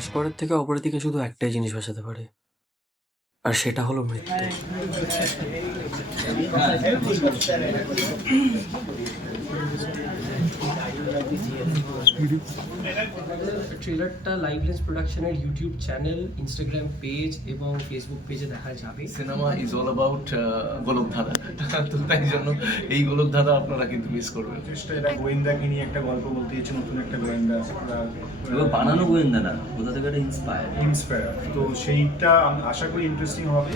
ভাস্করের থেকে অপরাধীকে শুধু একটাই জিনিস বাঁচাতে পারে, আর সেটা হলো মৃত্যু। ট্রেলারটা লাইভলেস প্রোডাকশনের ইউটিউব চ্যানেল, ইনস্টাগ্রাম পেজ এবং ফেসবুক পেজে দেখা যাবে। সিনেমা ইজ অল অ্যাবাউট গোলকধাঁধা, তো তাই জন্য এই গোলকধাঁধা আপনারা কিন্তু মিস করবেন। এটা গোয়েন্দাকে নিয়ে একটা গল্প বলতে চাইছে, নতুন একটা গোয়েন্দা এবার বানানো গোয়েন্দা না, কোথা থেকে একটা ইন্সপায়ার, তো সেইটা আমি আশা করি ইন্টারেস্টিং হবে।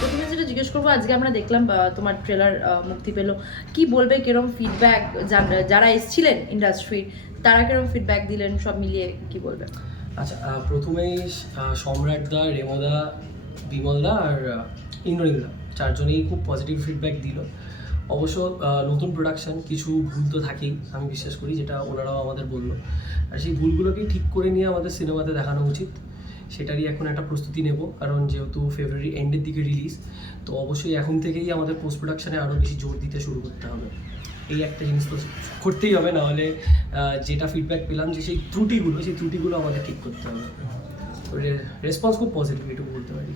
প্রথমে যেটা জিজ্ঞেস করবো, আজকে আমরা দেখলাম তোমার ট্রেলার মুক্তি পেলো, কি বলবে, কিরকম ফিডব্যাক, যারা এসেছিলেন ইন্ডাস্ট্রির তারা কিরকম ফিডব্যাক দিলেন, সব মিলিয়ে কি বলবে? আচ্ছা, প্রথমেই সম্রাটদা, রেমোদা, বিমলদা আর ইন্দ্রনীলদা চারজনেই খুব পজিটিভ ফিডব্যাক দিল। অবশ্য নতুন প্রোডাকশান, কিছু ভুল তো থাকেই, আমি বিশ্বাস করি, যেটা ওনারাও আমাদের বললো। আর সেই ভুলগুলোকেই ঠিক করে নিয়ে আমাদের সিনেমাতে দেখানো উচিত, সেটারই এখন একটা প্রস্তুতি নেব। কারণ যেহেতু ফেব্রুয়ারি এন্ডের দিকে রিলিজ, তো অবশ্যই এখন থেকেই আমাদের পোস্ট প্রোডাকশানে আরও বেশি জোর দিতে শুরু করতে হবে। এই একটা জিনিস তো করতেই হবে, নাহলে যেটা ফিডব্যাক পেলাম যে সেই ত্রুটিগুলো আমাদের ঠিক করতে হবে। তো রেসপন্স খুব পজিটিভ, এটুকু বলতে পারি।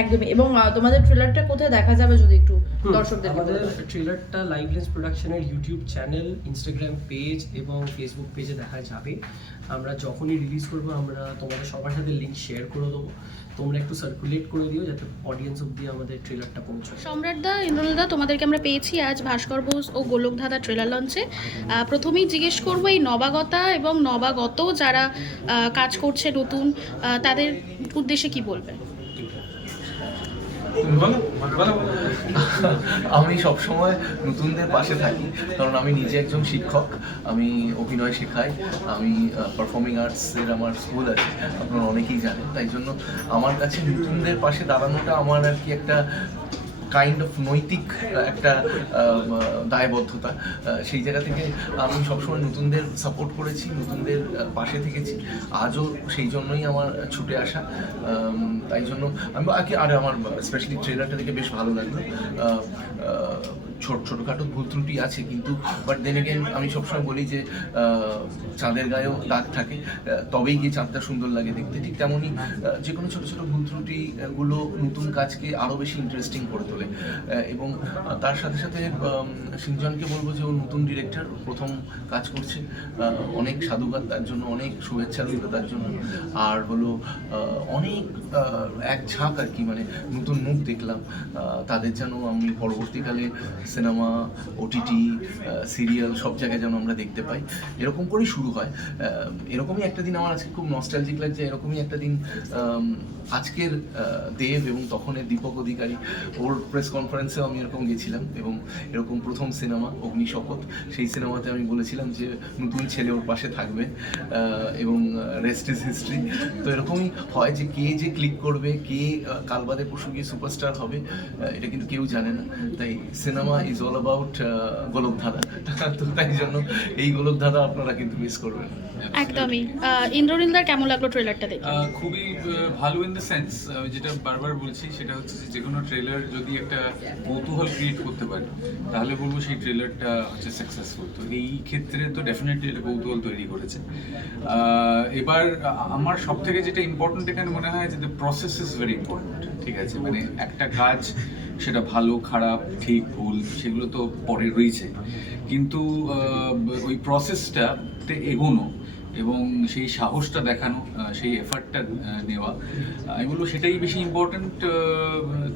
একদমই। এবং তোমাদের ট্রেলারটা কোথায় দেখা যাবে যদি একটু দর্শকদের? আমাদের ট্রেলারটা লাইভলেস প্রোডাকশনের ইউটিউব চ্যানেল, ইনস্টাগ্রাম পেজ এবং ফেসবুক পেজে দেখা যাবে। আমরা যখনই রিলিজ করবো আমরা তোমাদের সবার সাথে লিঙ্ক শেয়ার করে দেবো, তোমরা একটু সার্কুলেট করে দিও যাতে অডিয়েন্স অব্দি আমাদের ট্রেলারটা পৌঁছায়। সম্রাটদা, ইন্দ্রনীলদা, তোমাদেরকে আমরা পেয়েছি আজ ভাস্কর বোস ও গোলকধাঁধা ট্রেলার লঞ্চে। প্রথমেই জিজ্ঞেস করবো, এই নবাগতা এবং নবাগত যারা কাজ করছে নতুন, তাদের উদ্দেশ্যে কি বলবে? আমি সবসময় নতুনদের পাশে থাকি, কারণ আমি নিজে একজন শিক্ষক, আমি অভিনয় শেখাই, আমি পারফর্মিং আর্টসের আমার স্কুল আছে, আপনারা অনেকেই জানেন। তাই জন্য আমার কাছে নতুনদের পাশে দাঁড়ানোটা আমার আর কি একটা কাইন্ড অফ নৈতিক একটা দায়বদ্ধতা। সেই জায়গা থেকে আমি সবসময় নতুনদের সাপোর্ট করেছি, নতুনদের পাশে থেকেছি, আজও সেই জন্যই আমার ছুটে আসা। তাই জন্য আমি আর আমার স্পেশালি ট্রেলারটা দেখে বেশ ভালো লাগলো। ছোটোখাটো ভুল ত্রুটি আছে, কিন্তু বাট দেন এগেন আমি সবসময় বলি যে চাঁদের গায়েও দাগ থাকে, তবেই গিয়ে চাঁদটা সুন্দর লাগে দেখতে। ঠিক তেমনই যে কোনো ছোটো ছোটো ভুল ত্রুটিগুলো নতুন কাজকে আরও বেশি ইন্টারেস্টিং করে তোলে। এবং তার সাথে সাথে সিঞ্জনকে বলবো যে ও নতুন ডিরেক্টর, প্রথম কাজ করছে, অনেক সাধুবাদ তার জন্য, অনেক শুভেচ্ছা রইল তার জন্য। আর হলো অনেক এক ঝাঁক আর কি, মানে নতুন মুখ দেখলাম তাদের, যেন আমি পরবর্তীকালে সিনেমা, ওটিটি, সিরিয়াল সব জায়গায় যেন আমরা দেখতে পাই। এরকম করেই শুরু হয়। এরকমই একটা দিন আমার আজকে খুব নস্টালজিক লাগছে। এরকমই একটা দিন আজকের দেব এবং তখনের দীপক অধিকারী, ওর প্রেস কনফারেন্সেও আমি এরকম গেছিলাম, এবং এরকম প্রথম সিনেমা অগ্নিশপথ, সেই সিনেমাতে আমি বলেছিলাম যে নতুন ছেলে ওর পাশে থাকবে, এবং রেস্ট ইজ হিস্ট্রি। তো এরকমই হয় যে কে যে ক্লিক করবে, কে কাল বাদে পরশু গিয়ে সুপারস্টার হবে, এটা কিন্তু কেউ জানে না। তাই সিনেমা ইজ অল অ্যাবাউট গোলকধাঁধা, তো তাই জন্য এই গোলকধাঁধা আপনারা কিন্তু মিস করবেন। একদমই। ইন্দ্রনীলদার কেমন লাগলো ট্রেলারটা দেখে? খুবই ভালো, ইন দ্য সেন্স যেটা বারবার বলছি সেটা হচ্ছে যে কোনো ট্রেলার যদি একটা কৌতূহল ক্রিয়েট করতে পারে তাহলে বলবো সেই ট্রেলারটা হচ্ছে সাকসেসফুল। তো এই ক্ষেত্রে তো ডেফিনেটলি এটা কৌতূহল তৈরি করেছে। এবার আমার সব থেকে যেটা ইম্পর্টেন্ট এখানে মনে হয় যে the process is very important. ঠিক আছে, মানে একটা কাজ সেটা ভালো খারাপ ঠিক ভুল সেগুলো তো পরে রয়েছে, কিন্তু ওই প্রসেসটাতে এগোনো এবং সেই সাহসটা দেখানো, সেই এফার্টটা নেওয়া, আমি বলবো সেটাই বেশি ইম্পর্ট্যান্ট।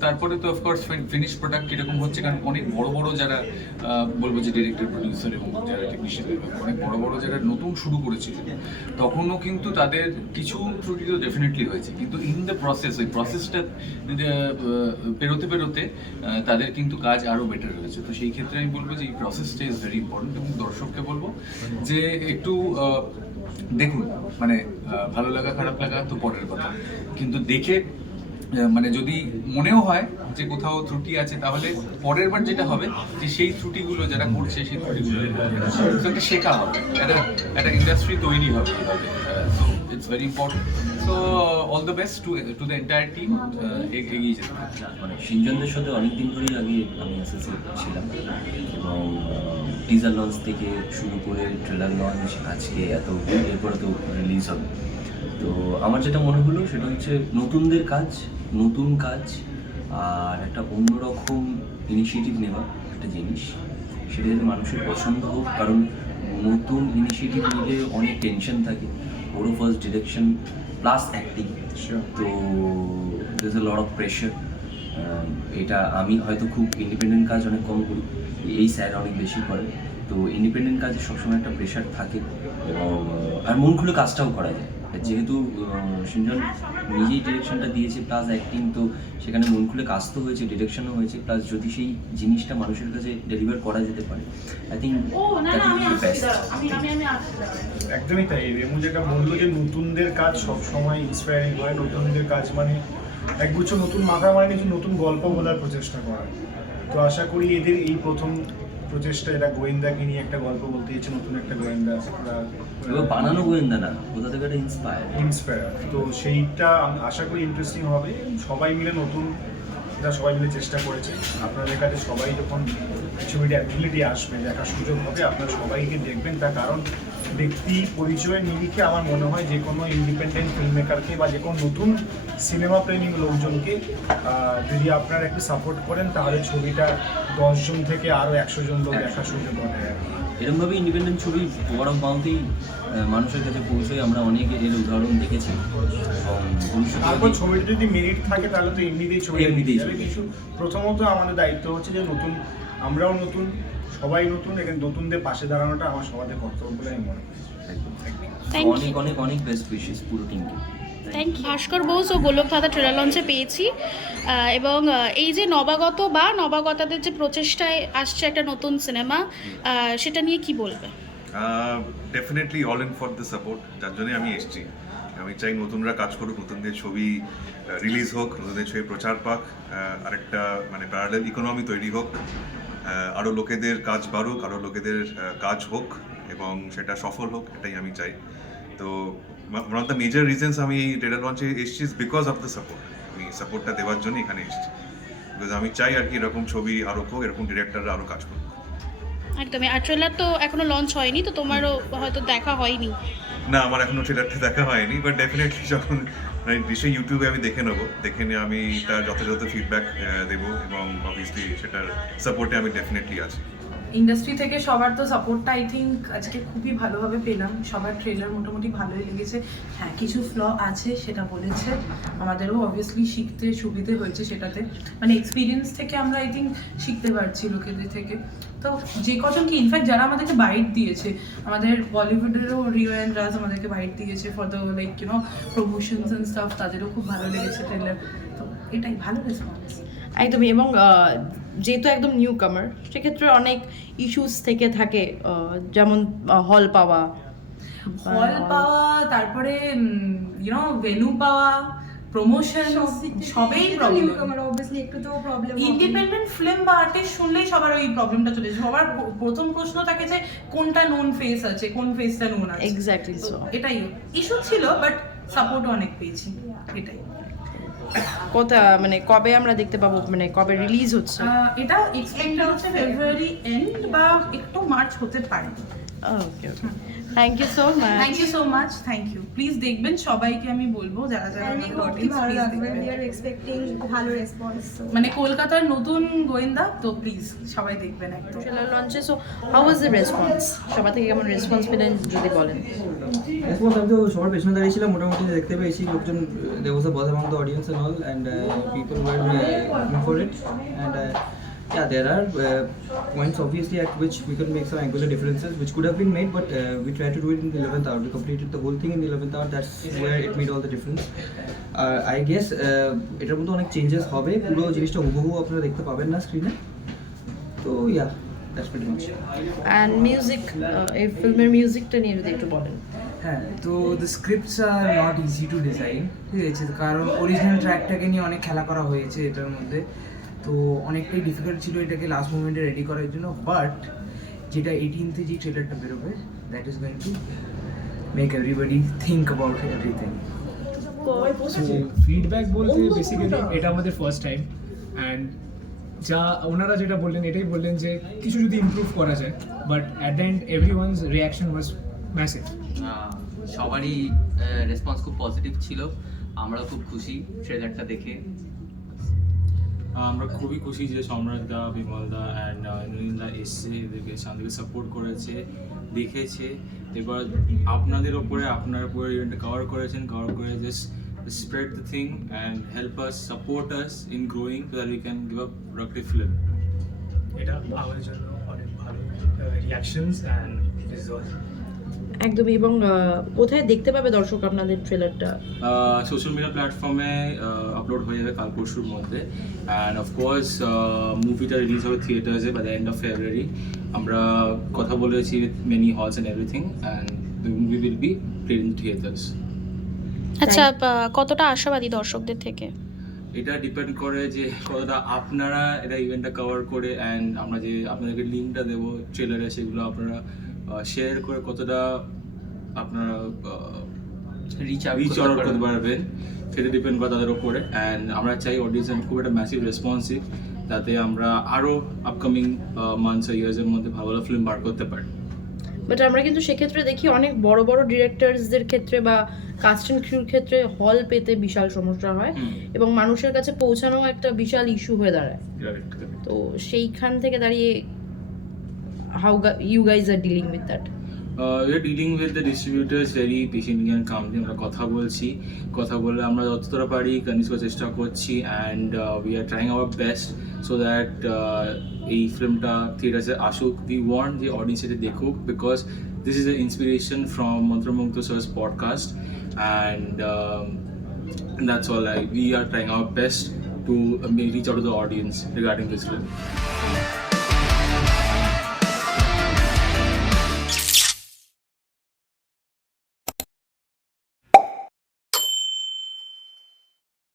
তারপরে তো অফকোর্স ফিনিশ প্রোডাক্ট কীরকম হচ্ছে, কারণ অনেক বড় বড় যারা বলবো যে ডিরেক্টর, প্রডিউসার এবং যারা টেকনিশিয়ান, অনেক বড় বড় যারা নতুন শুরু করেছিলেন তখনও কিন্তু তাদের কিছু ত্রুটি তো ডেফিনেটলি হয়েছে, কিন্তু ইন দ্য প্রসেস, ওই প্রসেসটা পেরোতে পেরোতে তাদের কিন্তু কাজ আরও বেটার হয়েছে। তো সেই ক্ষেত্রে আমি বলবো যে এই প্রসেসটা ইজ ভেরি ইম্পর্টেন্ট, এবং দর্শককে বলবো যে একটু দেখুন, মানে ভালো লাগা খারাপ লাগা তো পরের কথা, কিন্তু দেখে মানে যদি মনেও হয় যে কোথাও ত্রুটি আছে, তাহলে পরের বার যেটা হবে যে সেই ত্রুটিগুলো যারা করছে সেই ত্রুটিগুলো একটা শেখা হবে, একটা ইন্ডাস্ট্রি তৈরি হবে। So it's very important. So all the best to the entire team, এগিয়ে যেতে হবে। মানে সিনজনদের সাথে অনেকদিন ধরেই আগে আমি অ্যাসোসিয়েট ছিলাম, এবং টিজার লঞ্চ থেকে শুরু করে ট্রেলার লঞ্চ, আজকে এত এরপরে তো রিলিজ হবে। তো আমার যেটা মনে হলো সেটা হচ্ছে নতুনদের কাজ, নতুন কাজ, আর একটা অন্যরকম ইনিশিয়েটিভ নেওয়া একটা জিনিস, সেটা যাতে মানুষের পছন্দ হোক। কারণ নতুন ইনিশিয়েটিভ নিলে অনেক টেনশন থাকে, ওরও ফার্স্ট ডিরেকশন প্লাস অ্যাক্টিং, তো there is a lot of pressure. এটা আমি হয়তো খুব ইন্ডিপেন্ডেন্ট কাজ অনেক কম করি, এই স্যার অনেক বেশি করে, তো ইন্ডিপেন্ডেন্ট কাজে সবসময় একটা প্রেশার থাকে, এবং আর মন খুলে কাজটাও করা যায়। যেহেতু সিনজন নিজেই ডিরেকশনটা দিয়েছে প্লাস অ্যাক্টিং, তো সেখানে মন খুলে কাজ তো হয়েছে, ডিরেকশনও হয়েছে, প্লাস যদি সেই জিনিসটা মানুষের কাছে ডেলিভার করা যেতে পারে, I think that will be best. একদমই তাই। রেমু যেটা বললো যে নতুনদের কাজ সবসময় ইন্সপায়ারিং হয়। নতুনদের কাজ মানে একগুচ্ছ নতুন মাথা, মানে কিছু নতুন গল্প বলার প্রচেষ্টা করা। তো আশা করি এদের এই প্রথম প্রচেষ্টা, এরা গোয়েন্দাকে নিয়ে একটা গল্প বলতে চাইছে, নতুন একটা গোয়েন্দা, এবার বানানো গোয়েন্দা না, কোথা থেকে একটা ইন্সপায়ার। তো সেইটা আশা করি ইন্টারেস্টিং হবে। সবাই মিলে নতুন, এরা সবাই মিলে চেষ্টা করেছে। আপনাদের কাছে সবাই যখন ছবিটা অ্যাভেলেবিলিটি আসবে, দেখার সুযোগ হবে, আপনারা সবাইকে দেখবেন। তার কারণ ব্যক্তি পরিচয়ের নিরিখে আমার মনে হয় যে কোনো ইন্ডিপেন্ডেন্ট ফিল্ম মেকারকে বা যে কোনো নতুন সিনেমা প্রেমী লোকজনকে যদি আপনারা একটু সাপোর্ট করেন, তাহলে ছবিটা 10 জন থেকে আরও 100 জন লোক দেখার সুযোগ হবে। এরকমভাবে ইন্ডিপেন্ডেন্ট ছবি ওয়ার্ড অফ মাউথেই মানুষের কাছে পৌঁছয়, আমরা অনেক এর উদাহরণ দেখেছি। এবং তারপর ছবিটা যদি মেরিট থাকে তাহলে তো এমনিতেই ছবি এমনিতেই যাবে। কিছু প্রথমত আমাদের দায়িত্ব হচ্ছে যে নতুন, আমরাও নতুন, সবাই নতুন, এখানে নতুনদের পাশে দাঁড়ানোটা আমার সবাদের কর্তব্য বলে আমি মনে করি। থ্যাংক অনেক ইউ। অনেক অনেক বেস্ট উইশেস পুরো টিমকে। Thank you. ভাস্কর বোস ও গোলক ধাঁধা ট্রেলার লঞ্চে পেয়েছি, এবং এই যে নবাগত বা নবাগতাদের যে প্রচেষ্টায় আসছে একটা নতুন সিনেমা, সেটা নিয়ে কি বলবে? Definitely all in for the support, যার জন্যই আমি এসেছি। আমি চাই নতুনরা কাজ করুক, নতুনদের ছবি রিলিজ হোক, নতুনদের ছবি প্রচার পাক, আরেকটা মানে প্যারালাল ইকোনমি তৈরি হোক, আরও লোকেদের কাজ বাড়ুক, আরও লোকেদের কাজ হোক, এবং সেটা সফল হোক, এটাই আমি চাই। তো one of the major reasons আমি এই ট্রেলার লঞ্চে এসেছি বিকজ অফ দ্য সাপোর্ট। আমি সাপোর্টটা দেওয়ার জন্য এখানে এসেছি, বিকজ আমি চাই আর কি এরকম ছবি আরও হোক, এরকম ডিরেক্টররা আরও কাজ করুক। একদমই। আর ট্রেলার তো এখনো লঞ্চ হয়নি, তো তোমারও হয়তো দেখা হয়নি। না, আমার এখনো ট্রেলারটা দেখা হয়নি, বাট ডেফিনেটলি যখন নিশ্চয়ই ইউটিউবে আমি দেখে নেবো, দেখে নিয়ে আমি তার যথাযথ ফিডব্যাক দেবো, এবং অবভিয়াসলি সেটার সাপোর্টে আমি ডেফিনেটলি আছি। ইন্ডাস্ট্রি থেকে সবার তো সাপোর্টটা আই থিঙ্ক আজকে খুবই ভালোভাবে পেলাম। সবার ট্রেলার মোটামুটি ভালোই লেগেছে। হ্যাঁ, কিছু ফ্ল আছে সেটা বলেছে, আমাদেরও অবভিয়াসলি শিখতে সুবিধে হয়েছে সেটাতে। মানে এক্সপিরিয়েন্স থেকে আমরা আই থিঙ্ক শিখতে পারছি লোকেদের থেকে। তো যে কজনকে ইনফ্যাক্ট যারা আমাদেরকে বাইট দিয়েছে, আমাদের বলিউডেরও রিও অ্যান্ড রাজ আমাদেরকে বাইট দিয়েছে for the like promotions and staff, তাদেরও খুব ভালো লেগেছে ট্রেলার। তো এটাই ভালো রেসপন্স। একদমই। এবং যেহেতু একদম নিউ কামার, সেক্ষেত্রে অনেক ইস্যুস থেকে থাকে, যেমন হল পাওয়া, তারপরে ভেন্যু পাওয়া, প্রমোশন, সবই প্রবলেম। ইন্ডিপেন্ডেন্ট ফিল্ম বা আর্টিস্ট শুনলেই সবার ওই প্রবলেমটা চলে যায়। সবার প্রথম প্রশ্ন থাকে যে কোনটা নোন ফেস আছে, কোন ফেসটা নোন আছে। এক্স্যাক্টলি। তো এটাই ইস্যু ছিল, বাট সাপোর্টও অনেক পেয়েছি। এটাই। মানে কবে আমরা দেখতে পাবো, মানে কবে রিলিজ হচ্ছে? এটা এক্সপেক্টেড হচ্ছে ফেব্রুয়ারি এন্ড বা একটু মার্চ হতে পারে। Okay okay, thank you so much. Thank you so much, thank you. Please দেখবেন, সবাইকে আমি বলবো যারা যারা ভালো রেসপন্স। মানে কলকাতার নতুন গোয়েন্দা, তো প্লিজ সবাই দেখবেন একদম। ট্রেলার লঞ্চে so how was the response? সবার থেকে কেমন রেসপন্স পেলেন যদি বলেন? রেসপন্স আমি তো সবার পেছনে দাঁড়িয়েছিলাম, মোটামুটি দেখতে পেয়েছি লোকজন, there was a buzz among the audience and all, and people were looking for it, and yeah, there are points obviously at which we could make some angular differences which could have been made, but we tried to do it in the 11th hour. We completed the whole thing in the 11th hour. That's where it made all the difference. I guess এটার মধ্যে অনেক changes হবে, পুরো জিনিসটা হুবহু আপনারা দেখতে পাবেন না স্ক্রিনে। তো yeah, that's pretty much. And music, এই ফিল্মের মিউজিকটা নিয়ে যদি একটু বলেন। হ্যাঁ, তো the scripts are not easy to design, ঠিক আছে, কারণ অরিজিনাল ট্র্যাকটাকে নিয়ে অনেক খেলা করা হয়েছে এটার মধ্যে, তো অনেকটাই ডিফিকাল্ট ছিল এটাকে লাস্ট মোমেন্টে রেডি করার জন্য। বাট যেটা 18th যে ট্রেলারটা বেরোবে, that is going to make everybody think about everything. Feedback বলতে বেসিক্যালি এটা আমাদের ফার্স্ট টাইম, অ্যান্ড যা ওনারা যেটা বললেন এটাই বললেন যে কিছু যদি ইমপ্রুভ করা যায়, but at the end everyone's reaction was massive. সবারই রেসপন্স খুব পজিটিভ ছিল, আমরাও খুব খুশি ট্রেলারটা দেখে। আমরা খুবই খুশি যে সম্রাট দা, বিমল দা অ্যান্ড নীলদা এসছে, এদেরকে আমাদেরকে সাপোর্ট করেছে, দেখেছে। এবার আপনাদের ওপরে, আপনার উপরে ইভেন্টটা কভার করেছেন, কভার করে just spread the thing and help us, support us in growing so that we can give a productive film. এটা আমার জন্য অনেক ভালো রিয়াকশনস অ্যান্ড রিজাল্ট। একদমই। এবং কোথায় দেখতে পাবে দর্শক আপনাদের ট্রেলারটা? সোশ্যাল মিডিয়া প্ল্যাটফর্মে আপলোড হয়ে যাবে কাল পরশুর মধ্যে, অ্যান্ড অফকোর্স মুভিটা রিলিজ হবে থিয়েটার্সে by the end of February. আমরা কথা বলেছি with many halls and everything, and the movie will be played in theatres. আচ্ছা, কতটা আশাবাদী দর্শকদের থেকে? এটা ডিপেন্ড করে যে কতটা আপনারা এটা ইভেন্টটা কভার করে, অ্যান্ড আমরা যে আপনাদেরকে লিঙ্কটা দেবো ট্রেলারে, সেগুলো আপনারা শেয়ার করে কতটা আপনারা রিচ আউট করতে পারবেন, সেটা ডিপেন্ড করে তাদের উপরে। অ্যান্ড আমরা চাই অডিয়েন্স খুব একটা ম্যাসিভ রেসপন্সিভ, যাতে আমরা আরও আপকামিং মান্থস আর ইয়ার্সের মধ্যে ভালো ভালো ফিল্ম বার করতে পারি। বাট আমরা কিন্তু সেক্ষেত্রে দেখি অনেক বড় বড় ডিরেক্টরসদের ক্ষেত্রে বা কাস্ট অ্যান্ড ক্রিউর ক্ষেত্রে হল পেতে বিশাল সমস্যা হয় এবং মানুষের কাছে পৌঁছানো একটা বিশাল ইস্যু হয়ে দাঁড়ায়। তো সেইখান থেকে দাঁড়িয়ে how you guys are dealing with that? We are dealing with the distributors very patiently and calmly. আমরা কথা বলছি, কথা বলে আমরা যতটা পারি কনভিন্স করার চেষ্টা করছি, and we are trying our best so that এই ফিল্মটা থিয়েটার্সে আসুক। We want the audience এটা দেখুক, because this is an inspiration from Mantramuগ্ধ sir's podcast, and that's all. We are trying our best to reach out to the audience regarding this film.